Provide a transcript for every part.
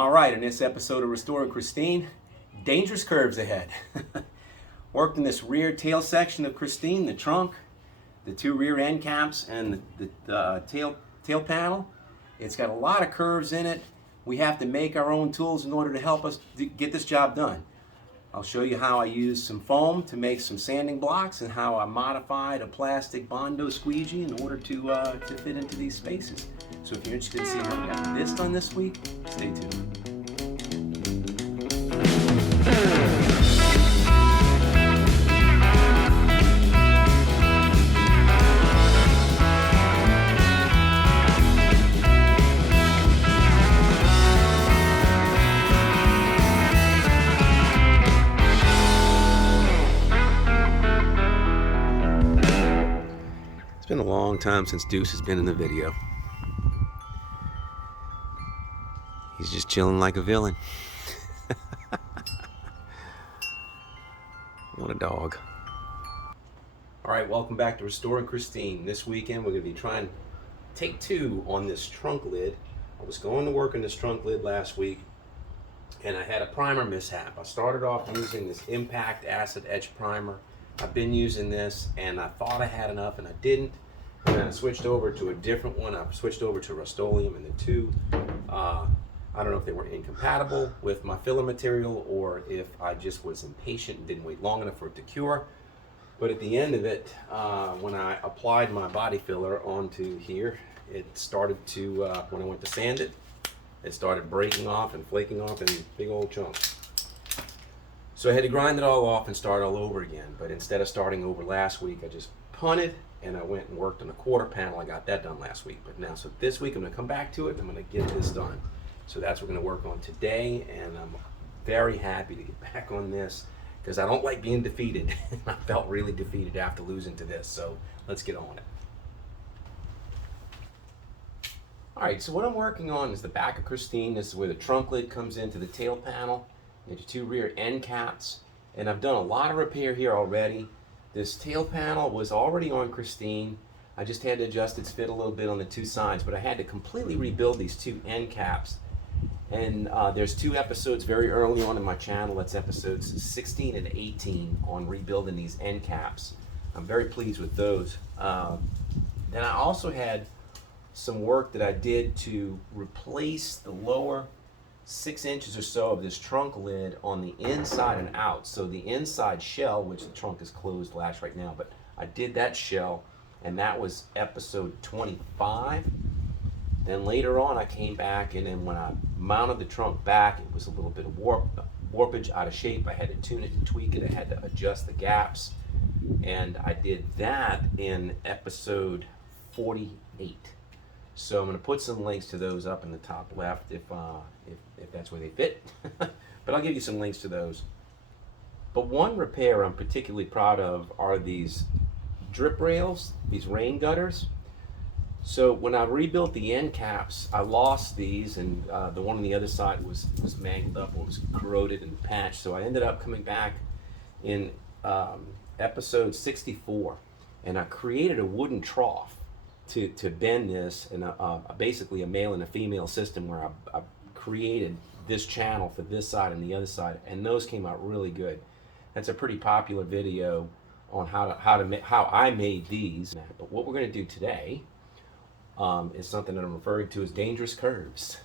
All right, in this episode of Restoring Christine, dangerous curves ahead. Worked in this rear tail section of Christine, the trunk, the two rear end caps, and the tail panel. It's got a lot of curves in it. We have to make our own tools in order to help us get this job done. I'll show you how I used some foam to make some sanding blocks and how I modified a plastic Bondo squeegee in order to fit into these spaces. So if you're interested in seeing how we got this done this week, stay tuned. It's been a long time since Deuce has been in the video. He's just chilling like a villain. What a dog. All right, welcome back to Restoring Christine. This weekend we're going to be trying take two on this trunk lid. I was going to work on this trunk lid last week and I had a primer mishap. I started off using this Impact Acid Etch Primer. I've been using this and I thought I had enough and I didn't. And then I switched over to a different one. I switched over to Rust-Oleum, and the two, I don't know if they were incompatible with my filler material or if I just was impatient and didn't wait long enough for it to cure. But at the end of it, when I applied my body filler onto here, it started to, when I went to sand it, it started breaking off and flaking off in big old chunks. So I had to grind it all off and start all over again. But instead of starting over last week, I just punted and I went and worked on a quarter panel. I got that done last week. But now, so this week I'm gonna come back to it and I'm gonna get this done. So that's what we're gonna work on today, and I'm very happy to get back on this because I don't like being defeated. I felt really defeated after losing to this, so let's get on it. All right, so what I'm working on is the back of Christine. This is where the trunk lid comes into the tail panel. There's two rear end caps, and I've done a lot of repair here already. This tail panel was already on Christine. I just had to adjust its fit a little bit on the two sides, but I had to completely rebuild these two end caps. And there's two episodes very early on in my channel. That's episodes 16 and 18 on rebuilding these end caps. I'm very pleased with those. Then I also had some work that I did to replace the lower 6 inches or so of this trunk lid on the inside and out. So the inside shell, which the trunk is closed latch right now, but I did that shell, and that was episode 25. Then later on I came back, and then when I mounted the trunk back, it was a little bit of warpage, out of shape. I had to tune it and tweak it. I had to adjust the gaps, and I did that in episode 48. So I'm going to put some links to those up in the top left if that's where they fit. But I'll give you some links to those. But one repair I'm particularly proud of are these drip rails, these rain gutters. So when I rebuilt the end caps, I lost these, and the one on the other side was mangled up or was corroded and patched. So I ended up coming back in episode 64, and I created a wooden trough to bend this, and basically a male and a female system where I created this channel for this side and the other side, and those came out really good. That's a pretty popular video on how I made these. But what we're going to do today is something that I'm referring to as dangerous curves.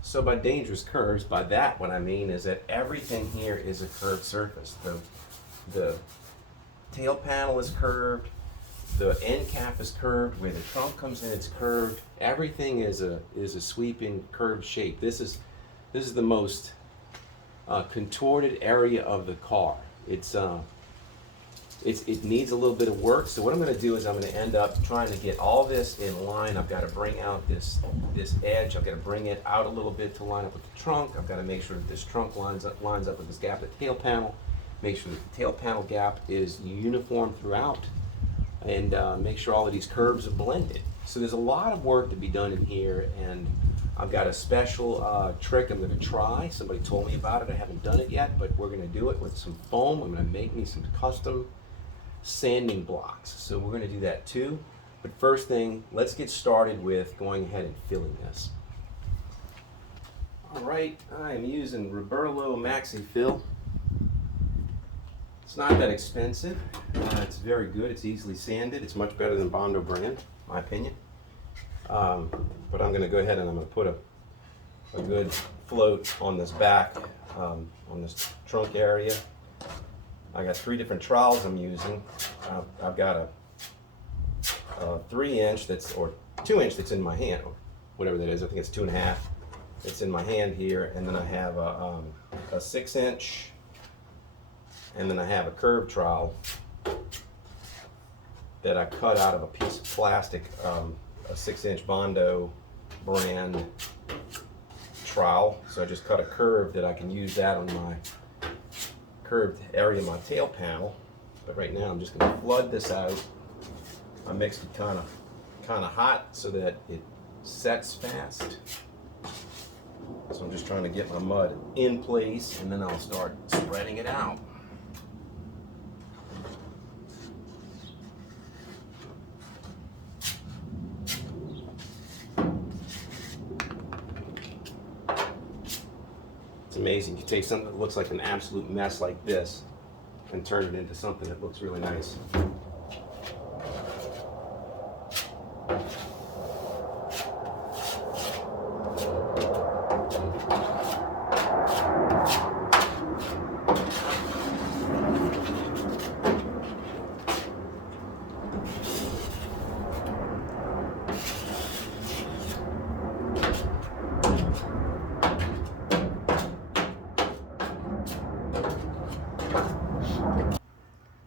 So by dangerous curves, by that what I mean is that everything here is a curved surface. The tail panel is curved. The end cap is curved. Where the trunk comes in, it's curved. Everything is a sweeping curved shape. This is the most contorted area of the car. It needs a little bit of work. So what I'm going to do is I'm going to end up trying to get all this in line. I've got to bring out this edge. I've got to bring it out a little bit to line up with the trunk. I've got to make sure that this trunk lines up with this gap at the tail panel. Make sure that the tail panel gap is uniform throughout, and make sure all of these curves are blended. So there's a lot of work to be done in here, and I've got a special trick I'm going to try. Somebody told me about it. I haven't done it yet, but we're going to do it with some foam. I'm going to make me some custom sanding blocks. So we're going to do that too. But first thing, let's get started with going ahead and filling this. Alright, I am using Roberlo Maxi Fill. It's not that expensive. It's very good. It's easily sanded. It's much better than Bondo brand, my opinion. But I'm going to go ahead and I'm going to put a good float on this back, on this trunk area. I got 3 different trowels I'm using. I've got a 3-inch or 2-inch that's in my hand, or whatever that is. I think it's 2.5. It's in my hand here, and then I have a 6-inch, and then I have a curved trowel that I cut out of a piece of plastic, a 6-inch Bondo brand trowel. So I just cut a curve that I can use that on my curved area of my tail panel. But right now I'm just going to flood this out. I mixed it kind of hot so that it sets fast. So I'm just trying to get my mud in place, and then I'll start spreading it out. It's amazing. You can take something that looks like an absolute mess like this and turn it into something that looks really nice.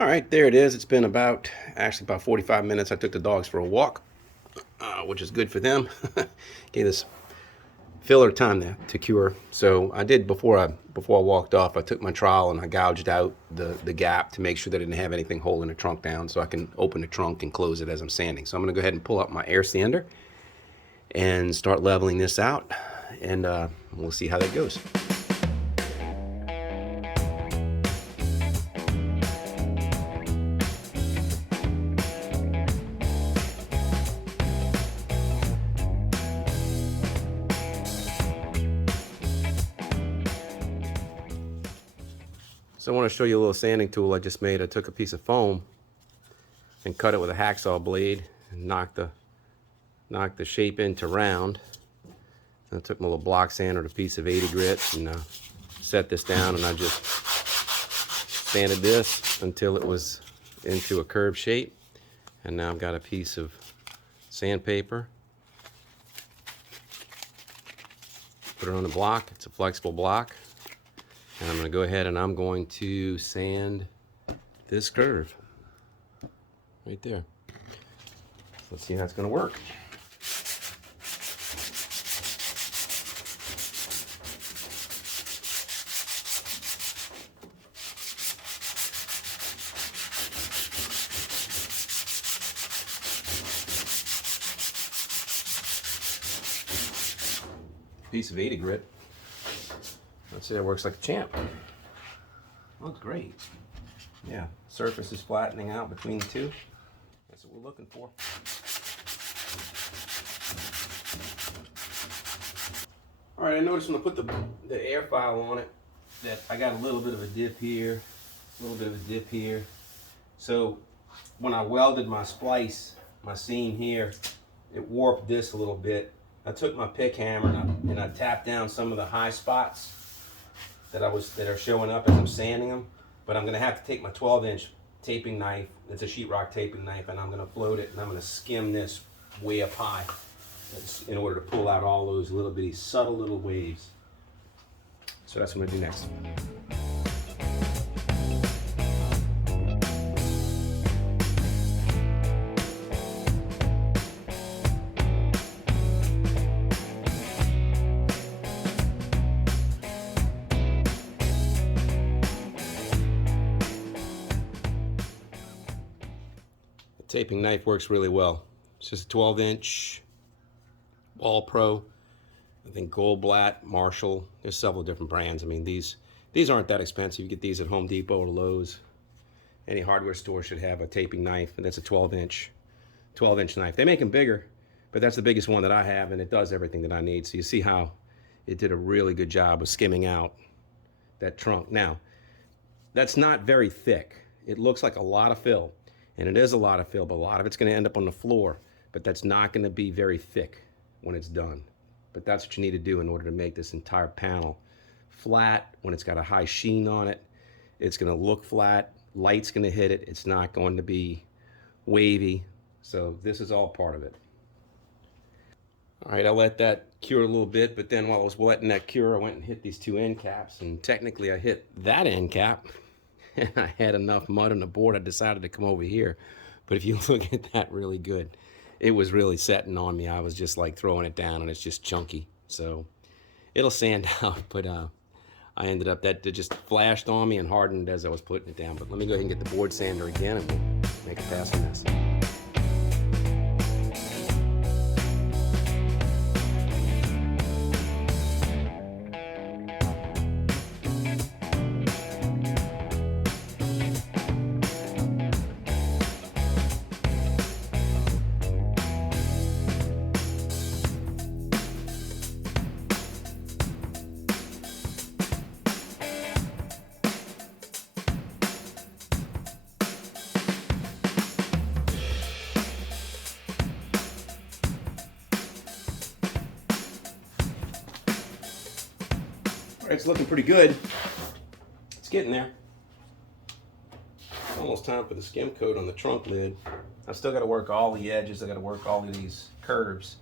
All right, there it is. It's been about 45 minutes. I took the dogs for a walk, which is good for them. Gave this filler time to cure. So I did before I walked off. I took my trowel and I gouged out the gap to make sure that I didn't have anything holding the trunk down, so I can open the trunk and close it as I'm sanding. So I'm going to go ahead and pull up my air sander and start leveling this out, and we'll see how that goes. So I want to show you a little sanding tool I just made. I took a piece of foam and cut it with a hacksaw blade and knocked the shape into round. And I took my little block sander, a piece of 80 grit, and set this down, and I just sanded this until it was into a curved shape. And now I've got a piece of sandpaper. Put it on the block. It's a flexible block. And I'm going to go ahead and I'm going to sand this curve right there. Let's see how it's going to work. Piece of 80 grit. Let's see, that works like a champ. Looks great. Yeah, surface is flattening out between the two. That's what we're looking for. All right, I noticed when I put the air file on it that I got a little bit of a dip here, a little bit of a dip here. So when I welded my splice, my seam here, it warped this a little bit. I took my pick hammer and I tapped down some of the high spots that are showing up as I'm sanding them. But I'm gonna have to take my 12-inch taping knife, it's a sheetrock taping knife, and I'm gonna float it and I'm gonna skim this way up high in order to pull out all those little bitty subtle little waves. So that's what I'm gonna do next. Taping knife works really well. It's just a 12-inch All Pro. I think Goldblatt, Marshall. There's several different brands. I mean, these aren't that expensive. You get these at Home Depot or Lowe's. Any hardware store should have a taping knife, and that's a 12-inch knife. They make them bigger, but that's the biggest one that I have, and it does everything that I need. So you see how it did a really good job of skimming out that trunk. Now, that's not very thick. It looks like a lot of fill, and it is a lot of fill, but a lot of it's going to end up on the floor, but that's not going to be very thick when it's done. But that's what you need to do in order to make this entire panel flat. When it's got a high sheen on it, it's going to look flat. Light's going to hit it. It's not going to be wavy. So this is all part of it. All right, I let that cure a little bit, but then while I was letting that cure, I went and hit these two end caps, and technically I hit that end cap, and I had enough mud on the board, I decided to come over here. But if you look at that really good, it was really setting on me. I was just like throwing it down, and it's just chunky. So it'll sand out, but I ended up, that it just flashed on me and hardened as I was putting it down. But let me go ahead and get the board sander again, and we'll make a faster mess. It's looking pretty good. It's getting there. It's almost time for the skim coat on the trunk lid. I've still got to work all the edges. I got to work all of these curves.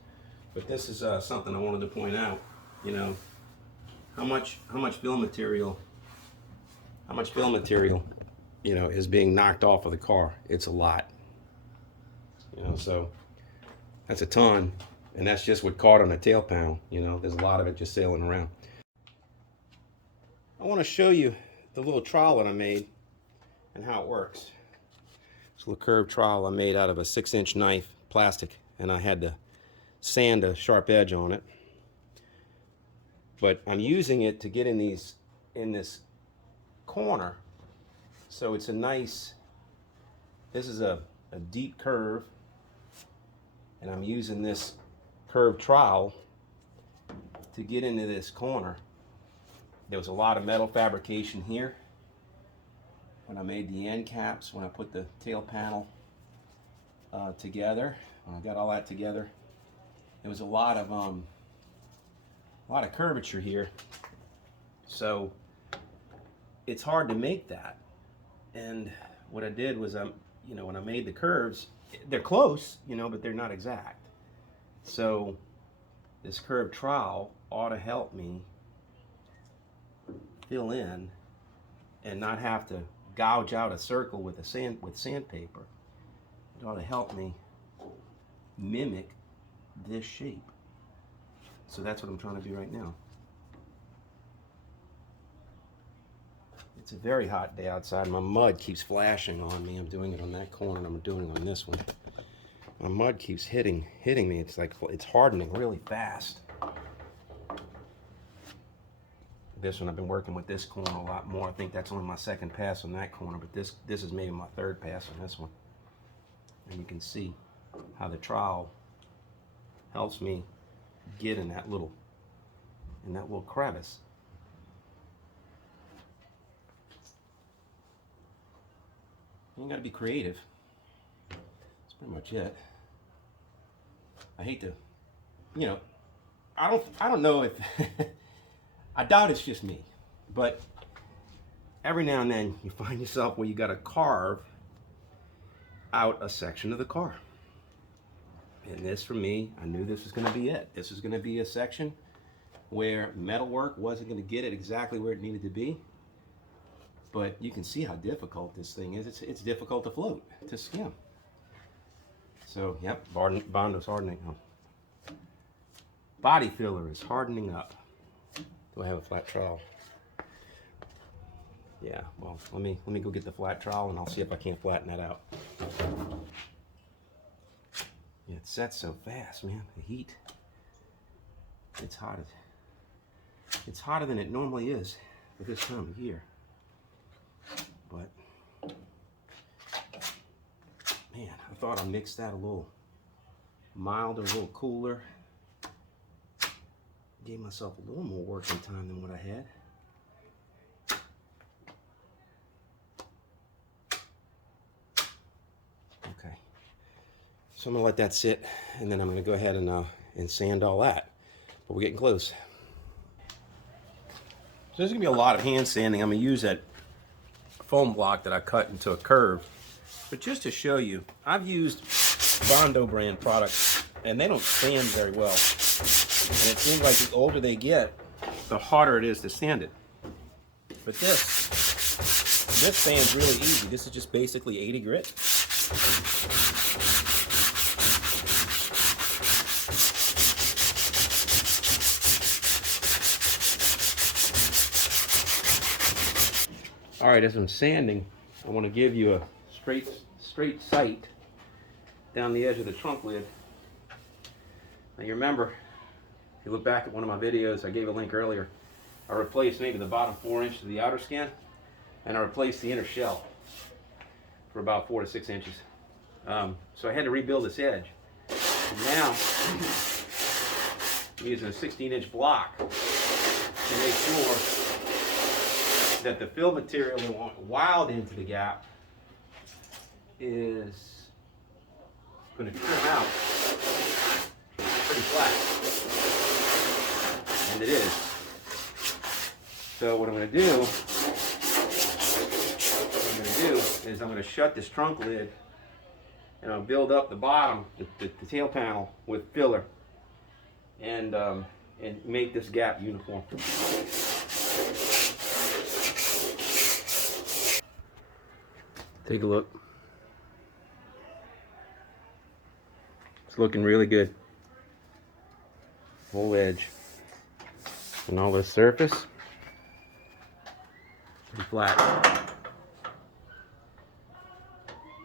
But this is something I wanted to point out. You know, how much fill material, you know, is being knocked off of the car. It's a lot. You know, so that's a ton, and that's just what caught on the tail panel. You know, there's a lot of it just sailing around. I want to show you the little trowel that I made and how it works. It's a little curved trowel I made out of a 6-inch knife, plastic, and I had to sand a sharp edge on it. But I'm using it to get in this corner. So it's a nice, this is a deep curve, and I'm using this curved trowel to get into this corner. There was a lot of metal fabrication here when I made the end caps, when I put the tail panel together, when I got all that together. There was a lot of curvature here, so it's hard to make that. And what I did was, you know, when I made the curves, they're close, you know, but they're not exact. So this curved trowel ought to help me fill in and not have to gouge out a circle with sandpaper. It ought to help me mimic this shape. So that's what I'm trying to do right now. It's a very hot day outside. My mud keeps flashing on me. I'm doing it on that corner, and I'm doing it on this one. My mud keeps hitting me. It's like it's hardening really fast. This one, I've been working with this corner a lot more. I think that's only my second pass on that corner, but this is maybe my third pass on this one. And you can see how the trowel helps me get in that little crevice. You gotta be creative. That's pretty much it. I hate to, you know, I don't know if I doubt it's just me, but every now and then you find yourself where you got to carve out a section of the car. And this, for me, I knew this was going to be it. This was going to be a section where metalwork wasn't going to get it exactly where it needed to be. But you can see how difficult this thing is. It's difficult to float, to skim. So, yep, Bondo's hardening. Oh. Body filler is hardening up. Do I have a flat trowel? Yeah, well, let me go get the flat trowel, and I'll see if I can't flatten that out. Yeah, it sets so fast, man. The heat. It's hot. It's hotter than it normally is at this time of year. But man, I thought I'd mix that a little milder, a little cooler. gave myself a little more working time than what I had. Okay, so I'm gonna let that sit, and then I'm gonna go ahead and sand all that. But we're getting close. So there's gonna be a lot of hand sanding. I'm gonna use that foam block that I cut into a curve. But just to show you, I've used Bondo brand products, and they don't sand very well. And it seems like the older they get, the harder it is to sand it. But this sands really easy. This is just basically 80 grit. All right, as I'm sanding, I want to give you a straight sight down the edge of the trunk lid. Now you remember, if you look back at one of my videos, I gave a link earlier, I replaced maybe the bottom 4 inches of the outer skin, and I replaced the inner shell for about 4 to 6 inches. So I had to rebuild this edge. And now, I'm using a 16-inch block to make sure that the fill material that went wild into the gap is going to trim out pretty flat. And it is. So what I'm going to do is I'm going to shut this trunk lid, and I'll build up the bottom, the tail panel with filler, and make this gap uniform. Take a look. It's looking really good. Whole edge. And all this surface, pretty flat.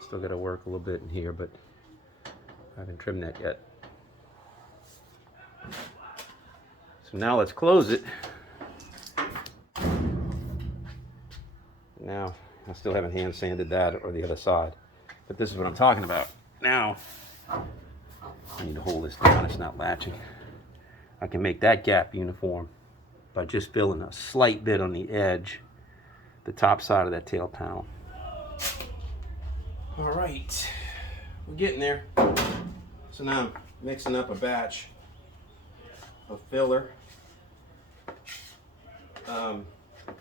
Still got to work a little bit in here, but I haven't trimmed that yet. So now let's close it. Now, I still haven't hand sanded that or the other side, but this is what I'm talking about. Now, I need to hold this down, it's not latching. I can make that gap uniform by just filling a slight bit on the edge, the top side of that tail panel. All right, we're getting there. So now I'm mixing up a batch of filler.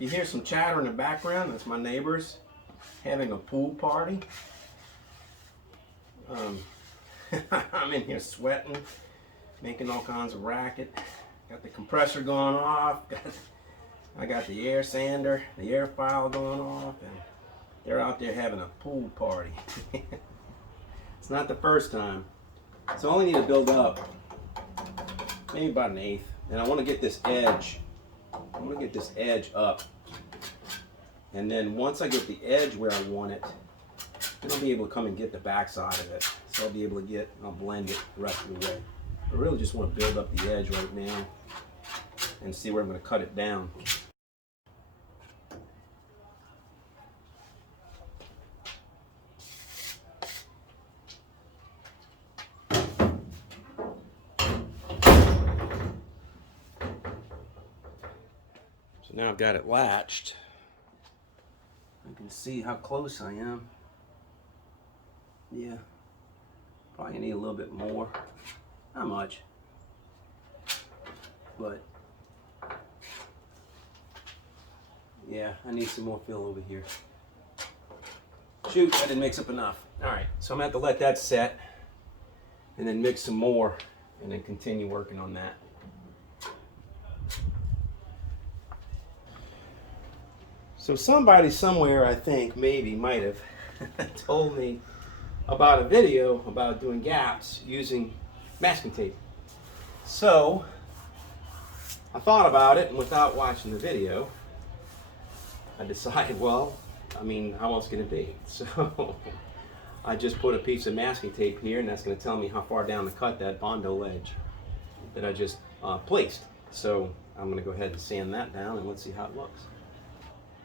You hear some chatter in the background, that's my neighbors having a pool party. I'm in here sweating, making all kinds of racket. Got the compressor going off, I got the air sander, the air file going off, and they're out there having a pool party. It's not the first time. So I only need to build up maybe about 1/8, and I want to get this edge. I want to get this edge up, and then once I get the edge where I want it, then I'll be able to come and get the back side of it. So I'll be able to I'll blend it the rest of the way. I really just want to build up the edge right now and see where I'm going to cut it down. So now I've got it latched. You can see how close I am. Yeah, probably need a little bit more. Not much, but yeah, I need some more fill over here. Shoot, I didn't mix up enough. All right, so I'm gonna have to let that set and then mix some more and then continue working on that. So somebody somewhere, I think, maybe might have told me about a video about doing gaps using masking tape. So I thought about it, and without watching the video, I decided, well, I mean, how else can it be? So I just put a piece of masking tape here, and that's going to tell me how far down to cut that Bondo ledge that I just placed. So I'm going to go ahead and sand that down, and let's see how it looks.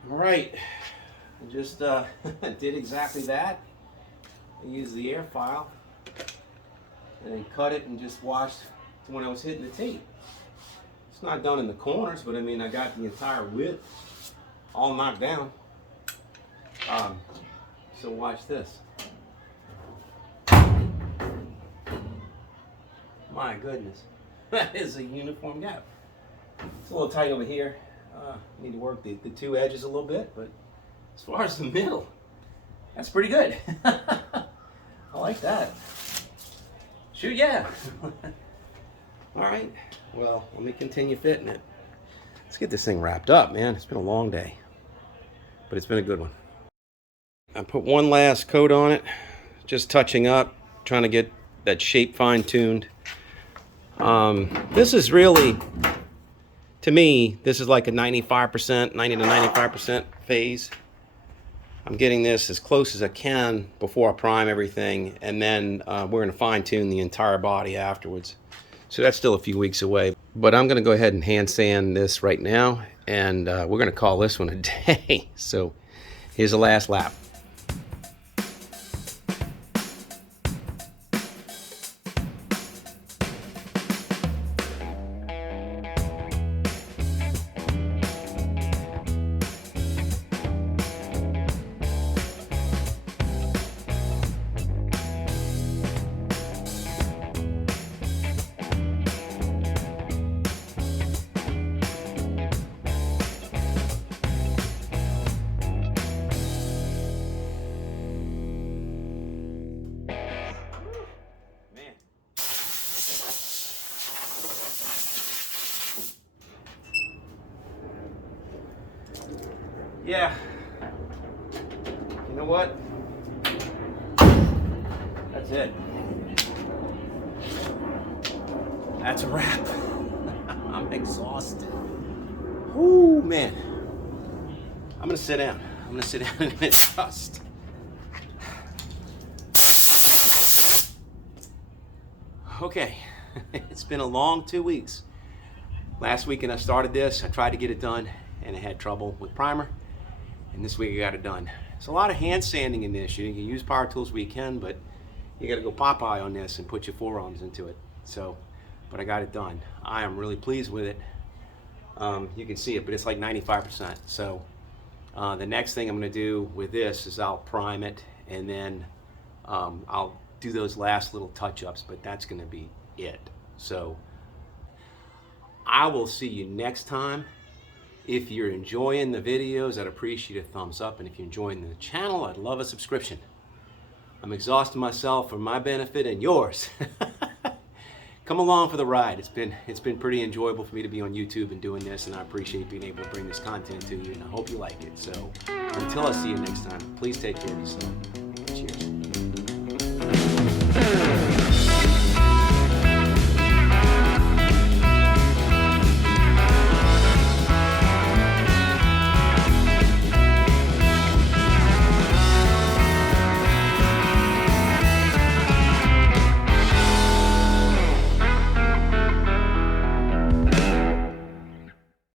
All right, I just did exactly that. I used the air file and then cut it and just watched when I was hitting the tape. It's not done in the corners, but I mean, I got the entire width all knocked down. So watch this. My goodness, that is a uniform gap. It's a little tight over here. Need to work the two edges a little bit, but as far as the middle, that's pretty good. I like that. Shoot, yeah. All right, well, let me continue fitting it. Let's get this thing wrapped up, man. It's been a long day, but it's been a good one. I put one last coat on it, just touching up, trying to get that shape fine-tuned. This is really, to me, this is like a 95%, 90 to 95% phase. I'm getting this as close as I can before I prime everything, and then we're going to fine-tune the entire body afterwards. So that's still a few weeks away. But I'm going to go ahead and hand sand this right now, and we're going to call this one a day. So here's the last lap. Yeah, you know what? That's it. That's a wrap. I'm exhausted. Whoo, man. I'm gonna sit down. I'm gonna sit down and adjust. Okay, it's been a long 2 weeks. Last weekend I started this. I tried to get it done and I had trouble with primer. And this week I got it done. There's a lot of hand sanding in this. You can use power tools where you can, but you got to go Popeye on this and put your forearms into it. So, but I got it done. I am really pleased with it. You can see it, but it's like 95%. So the next thing I'm going to do with this is I'll prime it, and then I'll do those last little touch-ups, but that's going to be it. So I will see you next time. If you're enjoying the videos, I'd appreciate a thumbs up. And if you're enjoying the channel, I'd love a subscription. I'm exhausting myself for my benefit and yours. Come along for the ride. It's been pretty enjoyable for me to be on YouTube and doing this, and I appreciate being able to bring this content to you, and I hope you like it. So until I see you next time, please take care of yourself.